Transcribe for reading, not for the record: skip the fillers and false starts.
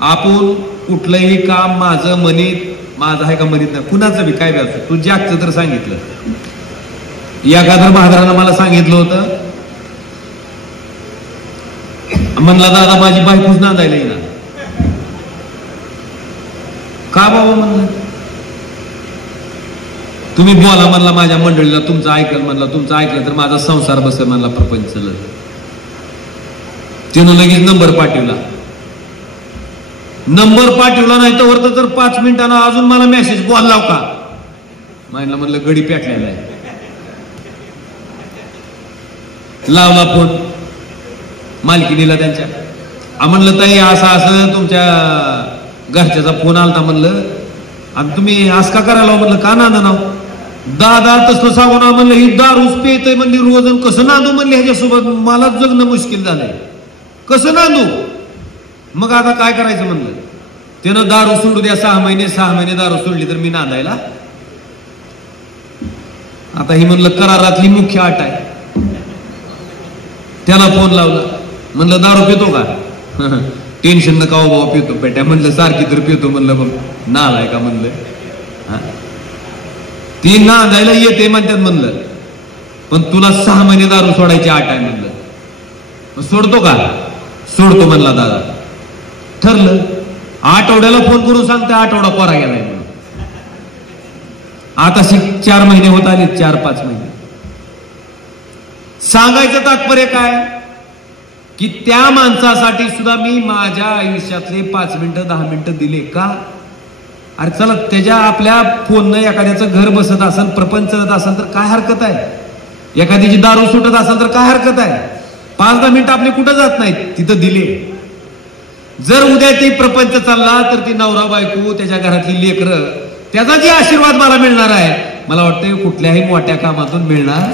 आपण कुठलंही काम माझं आहे का म्हणत नाही, कुणाचं बी काय असतं. तू जागचं तर सांगितलं, एखाद्या महाराजांना मला सांगितलं होतं, म्हणला दादा माझी बायकोच नांदायला येईना. का बाबा म्हणलं, तुम्ही बोला म्हणला माझ्या मंडळीला, तुमचं ऐकलं म्हणला, तुमचं ऐकलं तर माझा संसार बसेल म्हणला, प्रपंच चालल. तिनं लगेच नंबर पाठवला नाही तर 5 मिनिटांना अजून मला मेसेज बॉल लाव का म्हणलं गडी पेटलेला आहे. लावला फोन मालकीनीला त्यांच्या, म्हणलं ताई असं तुमच्या घरच्याचा फोन आलता म्हणलं, आणि तुम्ही आज का करायला म्हणलं, का नांदा नाव दादा तसं सांगू ना म्हणलं, ही दारूच पेतय म्हणली रोज, कसं नांदू म्हणले ह्याच्यासोबत, मलाच जगणं मुश्किल झालंय, कसं नांदू. मग आता काय करायचं म्हणलं, त्यानं दारू सोडू द्या, 6 महिने दारू सोडली तर मी नांदायला. आता ही म्हणलं करारातली मुख्य अट आहे. त्याला फोन लावला, म्हणलं दारू पितो का, टेन्शन नका हो बाबा पितो पेट्या, म्हणलं सारखी तर पितो म्हणलं, मग नालाय का म्हणलं, ती नांदायला येते म्हणतात म्हणलं, पण तुला 6 महिने दारू सोडायची अट आहे म्हणलं. सोडतो का, सोडतो म्हणला दादा. ठरलं. आठवड्याला फोन करून सांगते आठवडा कोरा गेलाय म्हणून. आता 4 महिने होत आले, 4-5 महिने. सांगायचं तात्पर्य काय की त्या माणसासाठी सुद्धा मी माझ्या आयुष्यातले 5 मिनिटं 10 मिनिटं दिले का. अरे चला, त्याच्या आपल्या फोननं एखाद्याचं घर बसत असेल, प्रपंच करत असेल तर काय हरकत आहे, एखाद्याची दारू सुटत असेल तर काय हरकत आहे. 5-10 मिनिटं आपले कुठं जात नाहीत, तिथं दिले. जर उद्या ती प्रपंच चालला तर ती नवरा बायको, त्याच्या घरातली लेकरं, त्याचा जे आशीर्वाद मला मिळणार आहे, मला वाटतं कुठल्याही मोठ्या कामातून मिळणार